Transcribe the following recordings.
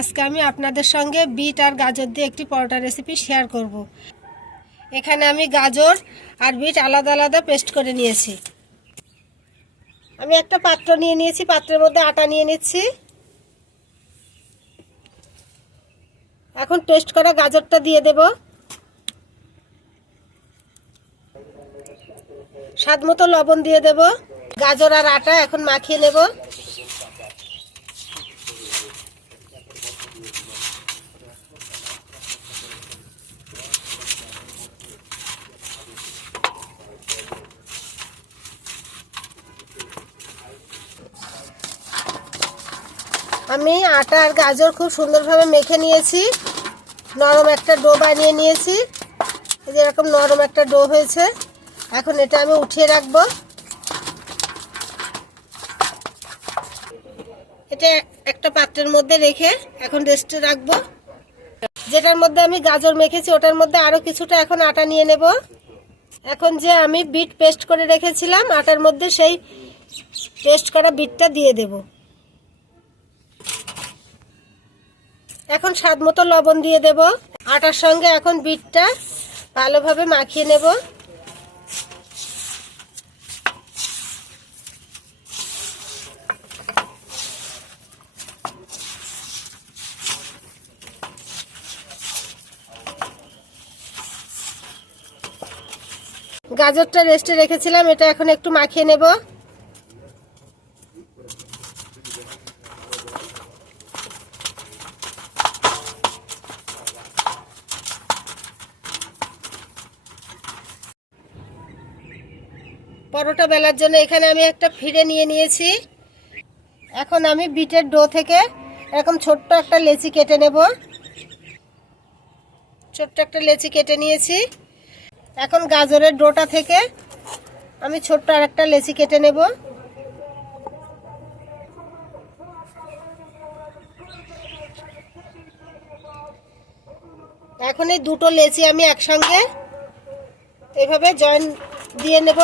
আজকে আমি আপনাদের সঙ্গে বিট আর গাজর দিয়ে একটি পরোটা রেসিপি শেয়ার করব। এখানে আমি গাজর আর বিট আলাদা আলাদা পেস্ট করে নিয়েছি। আমি একটা পাত্র নিয়ে নিয়েছি, পাত্রের মধ্যে আটা নিয়ে নিচ্ছি। এখন পেস্ট করা গাজরটা দিয়ে দেব। স্বাদ মতো লবণ দিয়ে দেব। গাজর আর আটা এখন মাখিয়ে নেব। আমি আটা আর গাজর খুব সুন্দরভাবে মেখে নিয়েছি, নরম একটা ডো বানিয়ে নিয়েছি। এই যে এরকম নরম একটা ডো হয়েছে। এখন এটা আমি উঠিয়ে রাখবো। এটা একটা পাত্রের মধ্যে রেখে এখন রেস্টে রাখবো। যেটার মধ্যে আমি গাজর মেখেছি ওটার মধ্যে আরও কিছুটা এখন আটা নিয়ে নেব। এখন যে আমি বিট পেস্ট করে রেখেছিলাম আটার মধ্যে সেই পেস্ট করা বিটটা দিয়ে দেব। এখন স্বাদ মতো লবণ দিয়ে দেব। আটার সঙ্গে এখন বিটটা ভালোভাবে মাখিয়ে নেব। গাজরটা রেস্টে রেখেছিলাম, এটা এখন একটু মাখিয়ে নেব। পরোটা বেলার জন্য এখানে আমি একটা ফিরে নিয়ে নিয়েছি। এখন আমি বিটের ডো থেকে এরকম ছোট্ট একটা লেচি কেটে নেব। ছোট্ট একটা লেচি কেটে নিয়েছি। এখন গাজরের ডোটা থেকে আমি ছোট্ট আর একটা লেচি কেটে নেব। এখন এই দুটো লেচি আমি একসঙ্গে এইভাবে জয়েন দিয়ে নেব।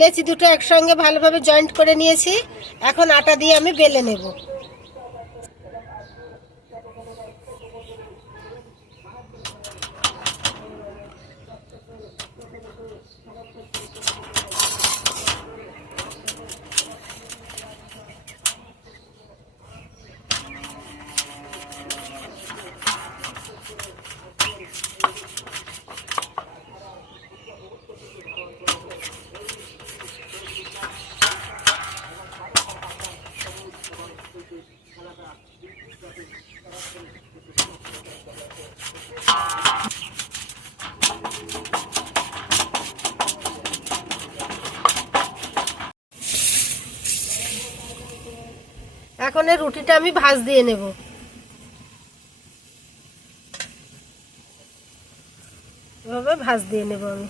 লেচি দুটো একসঙ্গে ভালোভাবে জয়েন্ট করে নিয়েছি। এখন আটা দিয়ে আমি বেলে নেব। এখন এই রুটিটা আমি ভাঁজ দিয়ে নেব। এভাবে ভাঁজ দিয়ে নেব আমি।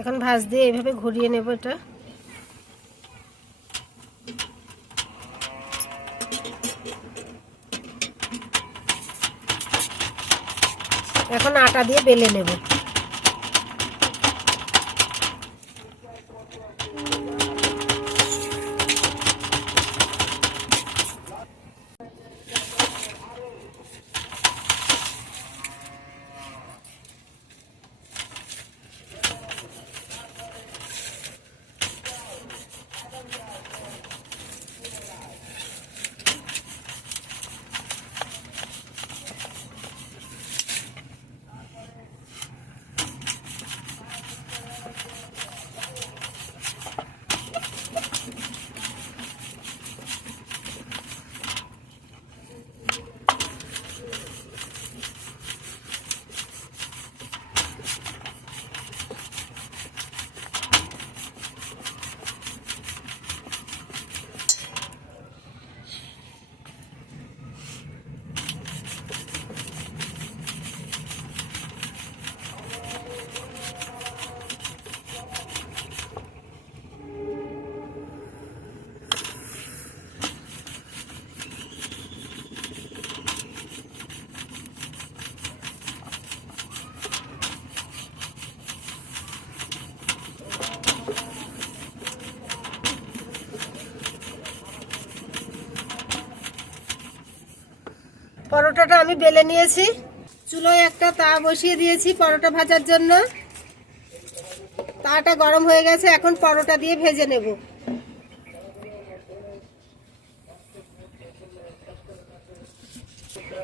এখন ভাঁজ দিয়ে এইভাবে ঘুরিয়ে নেব। এটা এখন আটা দিয়ে বেলে নেব। পরোটাটা আমি বেলে নিয়েছি। চুলোয় একটা তাওয়া বসিয়ে দিয়েছি পরোটা ভাজার জন্য। তাওয়াটা গরম হয়ে গেছে, এখন পরোটা দিয়ে ভেজে নেব।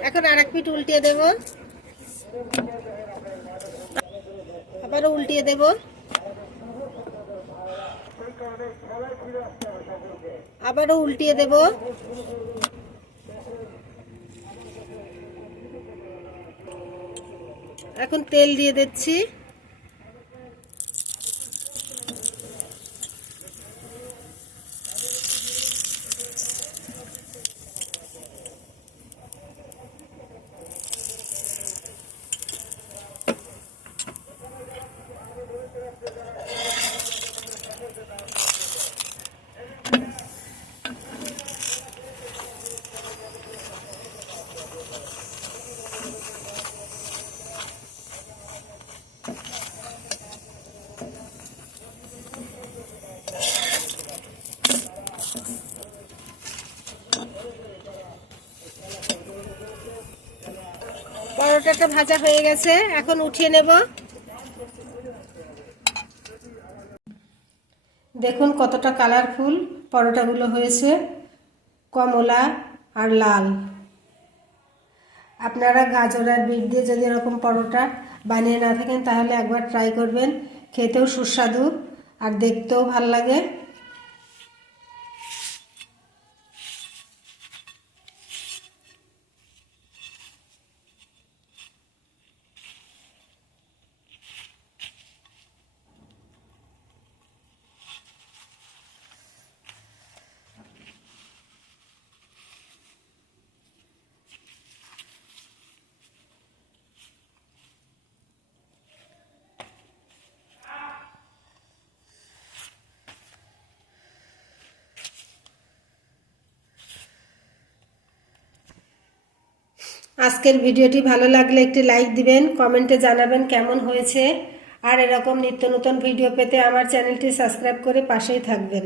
এখন আরেক পিঠ উল্টিয়ে দেব, আবারও উল্টিয়ে দেব, আবারও উল্টিয়ে দেব। এখন তেল দিয়ে দিচ্ছি। পরোটাটা ভাজা হয়ে গেছে, এখন উঠিয়ে নেব। দেখুন কতটা কালারফুল পরোটাগুলো হয়েছে, কমলা আর লাল। আপনারা গাজর আর বিট দিয়ে যদি এরকম পরোটা বানিয়ে না থাকেন তাহলে একবার ট্রাই করবেন, খেতেও সুস্বাদু আর দেখতেও ভাল লাগে। আজকের ভিডিওটি ভালো লাগলে একটি লাইক দিবেন, কমেন্টে জানাবেন কেমন হয়েছে। আর এরকম নিত্য নতুন ভিডিও পেতে আমার চ্যানেলটি সাবস্ক্রাইব করে পাশেই থাকবেন।